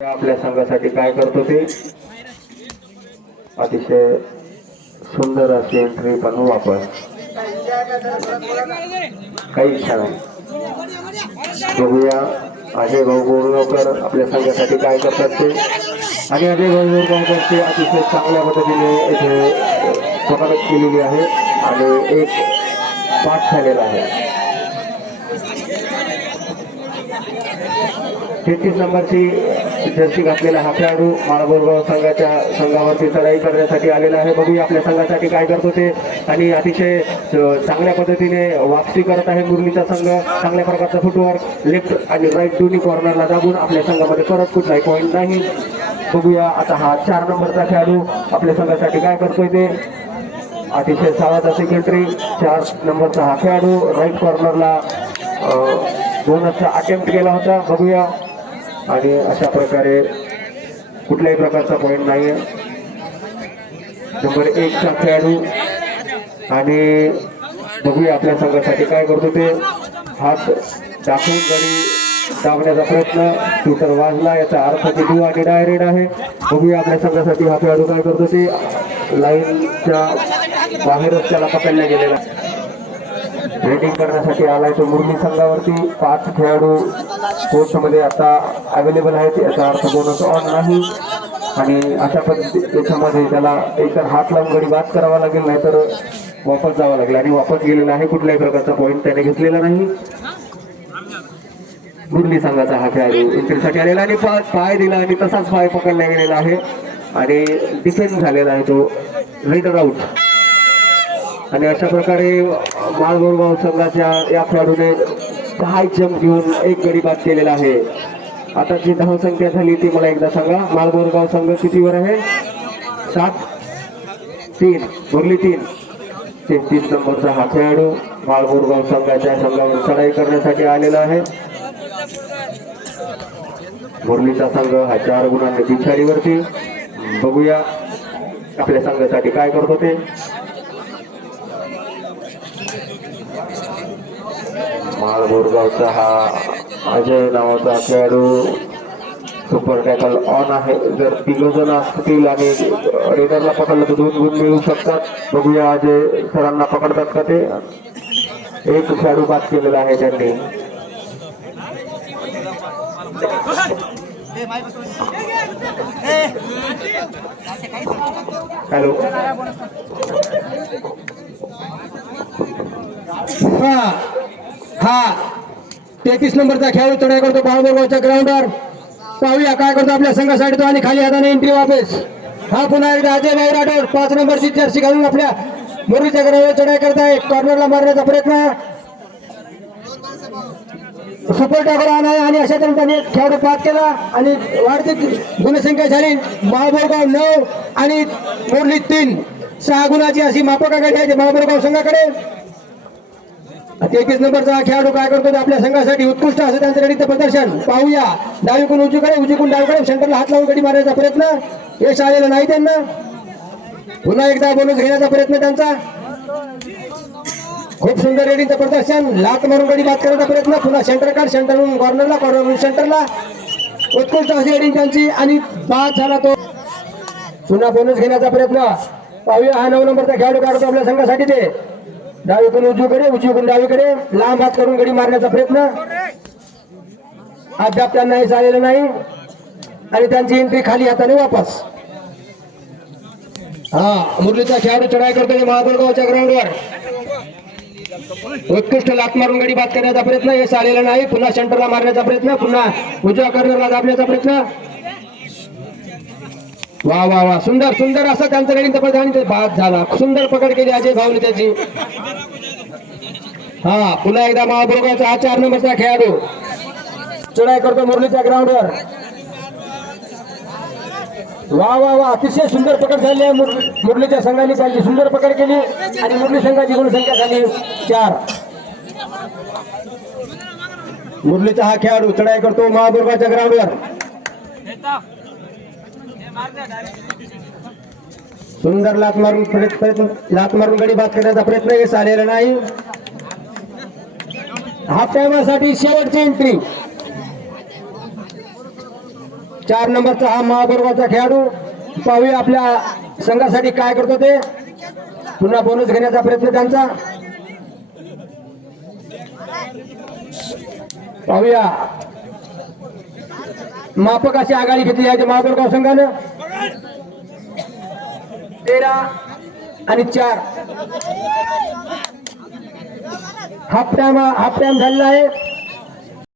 आपल्या संघासाठी काय करतो ते अतिशय सुंदर अशी एंट्री पण वापस काही इच्छा नाही. बघूया अजय भाऊ बोरगावकर आपल्या संघासाठी काय करतात ते. आणि अजय भाऊ बोरगावकरचे अतिशय चांगल्या पद्धतीने इथे पकड केलेली आहे आणि एक पाठ झालेला आहे. 33 नंबरची जर्सी घातलेला हा खेळाडू माळबोरगाव संघावरती चढाई करण्यासाठी आलेला आहे. बघूया आपल्या संघासाठी काय करतो ते. आणि अतिशय चांगल्या पद्धतीने वापसी करत आहे मुरलीचा संघ. चांगल्या प्रकारचा फुटवर्क लेफ्ट आणि राईट दोन्ही कॉर्नरला दाबून आपल्या संघामध्ये परत कुठलाही पॉईंट नाही. बघूया आता हा 4 नंबरचा खेळाडू आपल्या संघासाठी काय करतोय ते. अतिशय सावध अशी एंट्री 4 नंबरचा हा खेळाडू राईट कॉर्नरला बोनसचा अटेम्प्ट केला होता. बघूया आणि अशा प्रकारे कुठल्याही प्रकारचा पॉईंट नाही. नंबर 1 चा खेळाडू आणि बघूया आपल्या संघासाठी काय करतो ते. हात दाखवून गडी दाबण्याचा प्रयत्न. शूटर वाजला याचा अर्थ की आणि डायरेक्ट आहे. बघूया आपल्या संघासाठी हा खेळाडू काय करतो ते. लाईनच्या बाहेरच त्याला पकडला गेलेला. रेडिंग करण्यासाठी आलाय तो मुरली संघावरती. 5 खेळाडू कोर्टमध्ये आता अवेलेबल आहेत याचा अर्थ बोनस ऑन नाही. आणि अशा पद्धतीमध्ये त्याला एकतर हात लावून गडी बाद करावा लागेल नाहीतर वापस जावं लागेल. आणि वापस गेलेला आहे. कुठल्याही प्रकारचा पॉईंट त्याने घेतलेला नाही. मुरली संघाचा हा खेळाडू एंट्रीसाठी आलेला आणि पाय दिला आणि तसाच पाय पकडला गेलेला आहे आणि डिफेंड झालेला आहे तो रेडर आउट. आणि अशा प्रकारे माळबोरगाव संघाच्या या खेळाडूने 6 जंप घेऊन एक गडी बाद केलेला आहे. आता जी धावसंख्या झाली ती मला एकदा सांगा. माळबोरगाव संघ कितीवर आहे. 7-3 मुरली 3. 33 नंबरचा हा खेळाडू माळबोरगाव संघाच्या संघावर चढाई करण्यासाठी आलेला आहे. मुरलीचा संघ हा 4 गुणांनी पिछाडीवरती. बघूया आपल्या संघासाठी काय करतो ते. माळबोरगावचा हा अजय नावाचा खेळाडू सुपर टॅकल ऑन आहे. जर 3 जण असतील आणि रेडरला पकडलं तर 2 गुण मिळू शकतात. बघूया अजय सरांना पकडतात का ते. एक खेळाडू बाद केलेला आहे त्यांनी. हॅलो हा 33 नंबरचा खेळाडू चढाई करतो माळबोरगावच्या ग्राउंडवर. पाहूया काय करतो आपल्या संघासाठी तो. आणि खाली हाताने एंट्री वापस. हा पुन्हा एकदा अजय भाई राठोड 5 नंबरची जर्सी घालून आपल्या मुरलीच्या ग्राउंडवर चढाई करताय. कॉर्नरला मारण्याचा प्रयत्न. सुपर टॅकल ऑन आहे आणि अशा त्यांनी खेळाडू पास केला आणि वाढती गुणसंख्या झाली. माळबोरगाव 9 आणि मुरली 3. 6 गुणाची अशी मापक आघाडी आहे माळबोरगाव संघाकडे. 33 नंबरचा खेळाडू काय करतो आपल्या संघासाठी उत्कृष्ट असं त्यांचं गणित प्रदर्शन. पाहूया डावीकडून उजवीकडे उजवीकडून डावीकडे सेंटरला हात लावून गडी मारण्याचा प्रयत्न. यश आलेलं नाही त्यांना. पुन्हा एकदा बोनस घेण्याचा प्रयत्न त्यांचा. खूप सुंदर रेडिंगचं प्रदर्शन. लात मारून गडी बाद करण्याचा प्रयत्न. पुन्हा सेंटर कार्ड सेंटरवरून कॉर्नरला कॉर्नरवरून सेंटरला. उत्कृष्ट अशी रेडिंग त्यांची आणि बाद झाला तो. पुन्हा बोनस घेण्याचा प्रयत्न. पाहूया हा 9 नंबरचा खेळाडू काढतो आपल्या संघासाठी ते. डावीकडून उजवीकडे उजवीकडून डावीकडे लांब हात करून गडी मारण्याचा प्रयत्न. अद्याप त्यांना हे झालेलं नाही आणि त्यांची एंट्री खाली हाताने वापस. हा मुरलीचा खेळाडू चढाई करतो माळबोरगावच्या ग्राउंडवर. उत्कृष्ट लात मारून गडी बाद करण्याचा प्रयत्न. यश आलेला नाही. पुन्हा सेंटरला मारण्याचा प्रयत्न. पुन्हा उजव्या कॉर्नरला दाबण्याचा प्रयत्न. वा वा वा सुंदर सुंदर असं त्यांचं गणित प्रदर्शन. बाद झाला. सुंदर पकड केली अजय भाऊने त्याची. हा पुन्हा एकदा माळबोरगावचा हा 4 नंबरचा खेळाडू चढाई करतो मुरलीच्या ग्राउंडवर. वा वा वा अतिशय सुंदर पकड झाली आहे. मुरलीच्या संघाने त्यांची सुंदर पकड केली आणि मुरली संघाची गुणसंख्या झाली 4. मुरलीचा हा खेळाडू चढाई करतो माळबोरगावच्या ग्राउंडवर. सुंदर लात मारून गडी बाद करण्याचा प्रयत्न. यश आलेला नाही. हाफ टाइमसाठी शेवटची एंट्री. 4 नंबरचा हा महाबरोबरचा खेळाडू. पाहूया आपल्या संघासाठी काय करतो ते. पुन्हा बोनस घेण्याचा प्रयत्न त्यांचा. पाहूया मापक अशी आघाडी घेतली आहे महाबोरगाव संघानं. 13 आणि 4 हाफ टाइम झालेला आहे.